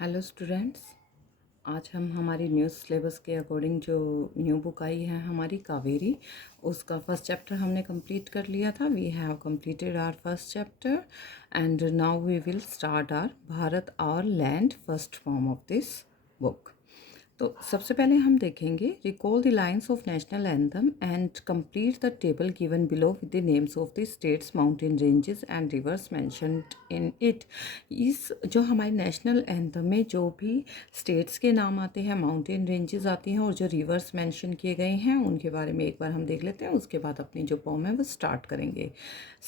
Hello students. आज हम हमारी न्यू सिलेबस के अकॉर्डिंग जो न्यू बुक आई है हमारी कावेरी, उसका फर्स्ट चैप्टर हमने कंप्लीट कर लिया था। We have completed our first chapter and now we will start our Bharat our land first form of this book. तो सबसे पहले हम देखेंगे recall the lines of national anthem and complete the table given below with the names of the states, mountain ranges and rivers mentioned in it. इस जो हमारे national anthem में जो भी स्टेट्स के नाम आते हैं, माउंटेन रेंजेस आती हैं और जो रिवर्स मेंशन किए गए हैं उनके बारे में एक बार हम देख लेते हैं। उसके बाद अपनी जो पोम है वो स्टार्ट करेंगे।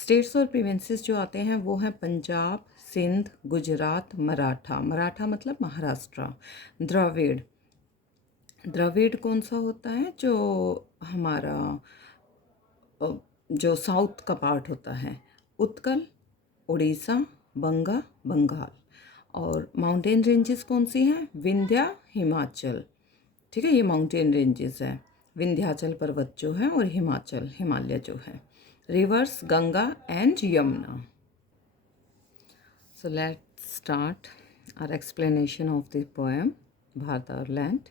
स्टेट्स और प्रोविंसेस जो आते हैं वो हैं पंजाब, सिंध, गुजरात, मराठा। मराठा मतलब महाराष्ट्र। द्रविड़, द्रविड़ कौन सा होता है? जो हमारा जो साउथ का पार्ट होता है। उत्कल, उड़ीसा, बंगा, बंगाल। और माउंटेन रेंजेस कौन सी हैं? विंध्या, हिमाचल। ठीक है, ये माउंटेन रेंजेस है। विंध्याचल पर्वत जो है और हिमाचल, हिमालय जो है। Reverse Ganga and Yamuna. So let's start our explanation of the poem Bharat our land.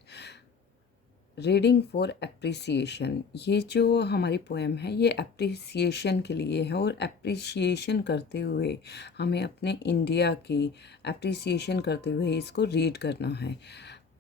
Reading for appreciation. ये जो हमारी पोएम है ये अप्रिसिएशन के लिए है और अप्रिसिएशन करते हुए हमें अपने इंडिया की अप्रिसिएशन करते हुए इसको रीड करना है।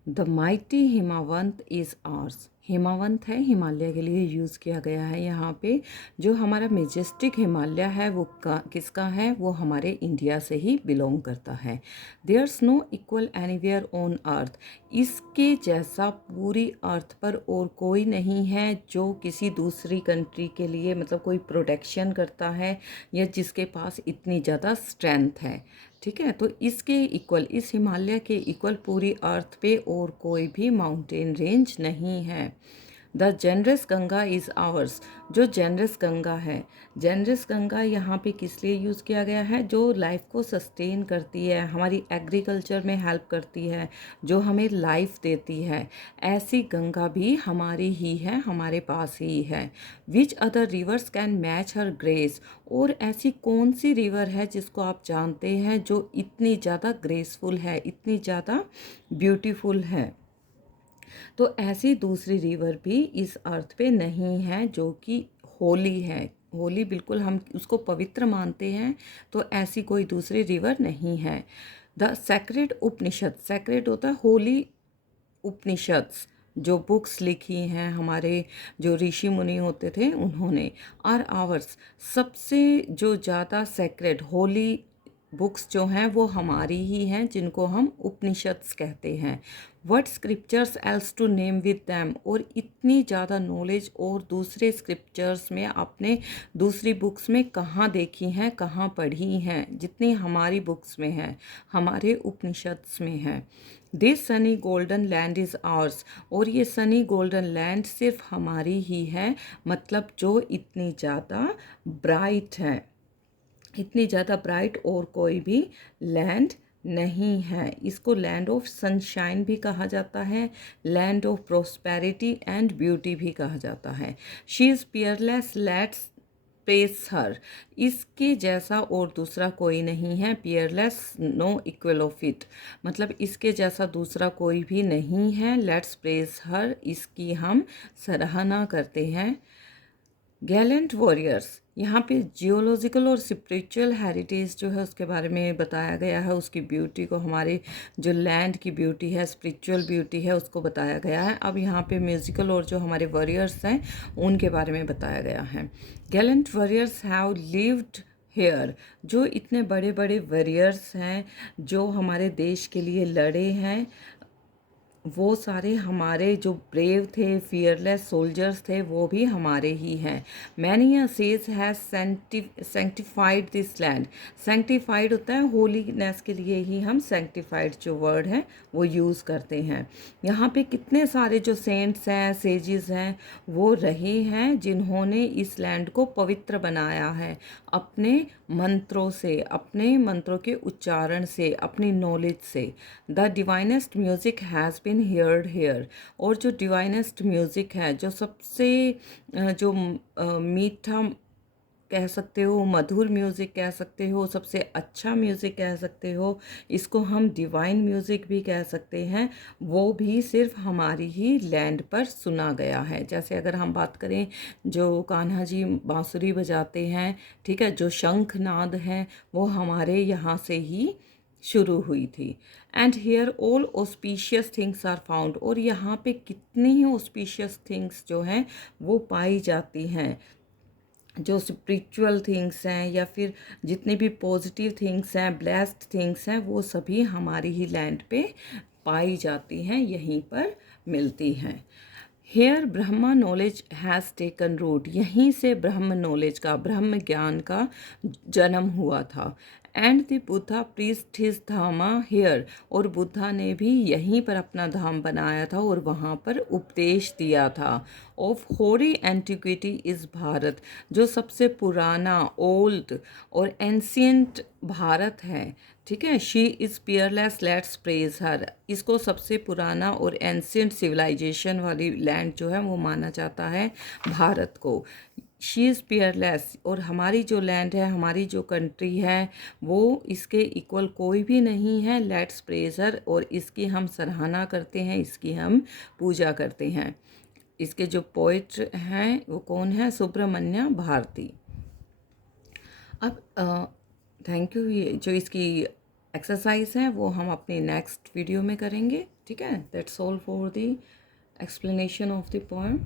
The mighty Himavant is ours. Himavant है, हिमालय के लिए यूज़ किया गया है यहाँ पे। जो हमारा मेजेस्टिक हिमालय है वो किसका है? वो हमारे इंडिया से ही बिलोंग करता है। There's no equal anywhere on earth. इसके जैसा पूरी अर्थ पर और कोई नहीं है जो किसी दूसरी कंट्री के लिए मतलब कोई प्रोटेक्शन करता है या जिसके पास इतनी ज़्यादा स्ट्रेंथ है। ठीक है, तो इसके इक्वल, इस हिमालय के इक्वल पूरी अर्थ पे और कोई भी माउंटेन रेंज नहीं है। The generous Ganga is hours. जो जेनरस गंगा है, जेनरस गंगा यहाँ पे किस लिए यूज़ किया गया है? जो लाइफ को सस्टेन करती है, हमारी एग्रीकल्चर में हेल्प करती है, जो हमें लाइफ देती है, ऐसी गंगा भी हमारी ही है, हमारे पास ही है। Which other rivers can match her grace. और ऐसी कौन सी रिवर है जिसको आप जानते हैं जो इतनी ज़्यादा ग्रेसफुल है, इतनी ज़्यादा ब्यूटीफुल है? तो ऐसी दूसरी रिवर भी इस अर्थ पे नहीं है जो कि होली है। होली बिल्कुल हम उसको पवित्र मानते हैं, तो ऐसी कोई दूसरी रिवर नहीं है। द सेक्रेड उपनिषद, सेक्रेड होता है होली उपनिषद्स, जो बुक्स लिखी हैं हमारे जो ऋषि मुनि होते थे उन्होंने। आर आवर्स, सबसे जो ज़्यादा सेक्रेड होली बुक्स जो हैं वो हमारी ही हैं जिनको हम उपनिषद्स कहते हैं। What scriptures else to name with them. और इतनी ज़्यादा नॉलेज और दूसरे स्क्रिप्चर्स में आपने दूसरी बुक्स में कहाँ देखी हैं, कहाँ पढ़ी हैं, जितनी हमारी बुक्स में हैं, हमारे उपनिषद्स में हैं। This Sunny golden land is hours. और ये सनी गोल्डन लैंड सिर्फ हमारी ही है, मतलब जो इतनी ज़्यादा ब्राइट है, इतनी ज़्यादा ब्राइट और कोई भी लैंड नहीं है। इसको लैंड ऑफ सनशाइन भी कहा जाता है, land of prosperity and beauty भी कहा जाता है। She is peerless, let's praise her. इसके जैसा और दूसरा कोई नहीं है। Peerless, no equal of it, मतलब इसके जैसा दूसरा कोई भी नहीं है। लेट्स प्रेस हर, इसकी हम सराहना करते हैं। गैलेंट वॉरियर्स, यहाँ पे जियोलॉजिकल और स्पिरिचुअल हेरिटेज जो है उसके बारे में बताया गया है, उसकी ब्यूटी को, हमारे जो लैंड की ब्यूटी है, स्पिरिचुअल ब्यूटी है, उसको बताया गया है। अब यहाँ पे म्यूजिकल और जो हमारे वॉरियर्स हैं उनके बारे में बताया गया है। Gallant warriors have lived hair. जो इतने बड़े बड़े वॉरियर्स हैं जो हमारे देश के लिए लड़े हैं, वो सारे हमारे जो ब्रेव थे, फियरलेस सोल्जर्स थे, वो भी हमारे ही हैं। Many a says has sanctified this land. Sanctified होता है होलीनेस के लिए ही हम सेंटिफाइड जो वर्ड है वो यूज़ करते हैं। यहाँ पे कितने सारे जो सेंट्स हैं, सेजिस हैं, वो रहे हैं जिन्होंने इस लैंड को पवित्र बनाया है अपने मंत्रों से, अपने मंत्रों के उच्चारण से, अपनी नॉलेज से। The divinest music has been heard here. और जो डिवाइनेस्ट म्यूज़िक है, जो सबसे जो मीठा कह सकते हो, मधुर म्यूज़िक कह सकते हो, सबसे अच्छा म्यूज़िक कह सकते हो, इसको हम डिवाइन म्यूज़िक भी कह सकते हैं। वो भी सिर्फ हमारी ही लैंड पर सुना गया है। जैसे अगर हम बात करें, जो कान्हा जी बांसुरी बजाते हैं, ठीक है, जो शंखनाद है, वो हमारे यहाँ से ही शुरू हुई थी। And here all auspicious things are found, और यहाँ पे कितनी ही ऑस्पिशियस थिंग्स जो हैं वो पाई जाती हैं। जो स्पिरिचुअल थिंग्स हैं या फिर जितने भी पॉजिटिव थिंग्स हैं, ब्लेस्ड थिंग्स हैं, वो सभी हमारी ही लैंड पे पाई जाती हैं, यहीं पर मिलती हैं। Here Brahma knowledge has taken root, यहीं से ब्रह्म नॉलेज का, ब्रह्म ज्ञान का जन्म हुआ था। And the Buddha priest his धामा हेयर, और बुद्धा ने भी यहीं पर अपना धाम बनाया था और वहाँ पर उपदेश दिया था। ऑफ होरी एंटिक्विटी इज़ भारत, जो सबसे पुराना, ओल्ड और एंशियंट भारत है, ठीक है। She is peerless, let's praise her, इसको सबसे पुराना और एंशियंट सिविलाइजेशन वाली लैंड जो है वो माना जाता है भारत को। शी इज़ पियरलेस, और हमारी जो लैंड है, हमारी जो कंट्री है, वो इसके इक्वल कोई भी नहीं है। लेट्स प्रेज हर, और इसकी हम सराहना करते हैं, इसकी हम पूजा करते हैं। इसके जो पोइट हैं वो कौन है? सुब्रमण्य भारती। अब थैंक यू। ये जो इसकी एक्सरसाइज है वो हम अपनी नेक्स्ट वीडियो में करेंगे, ठीक है। That's all for the explanation of the poem.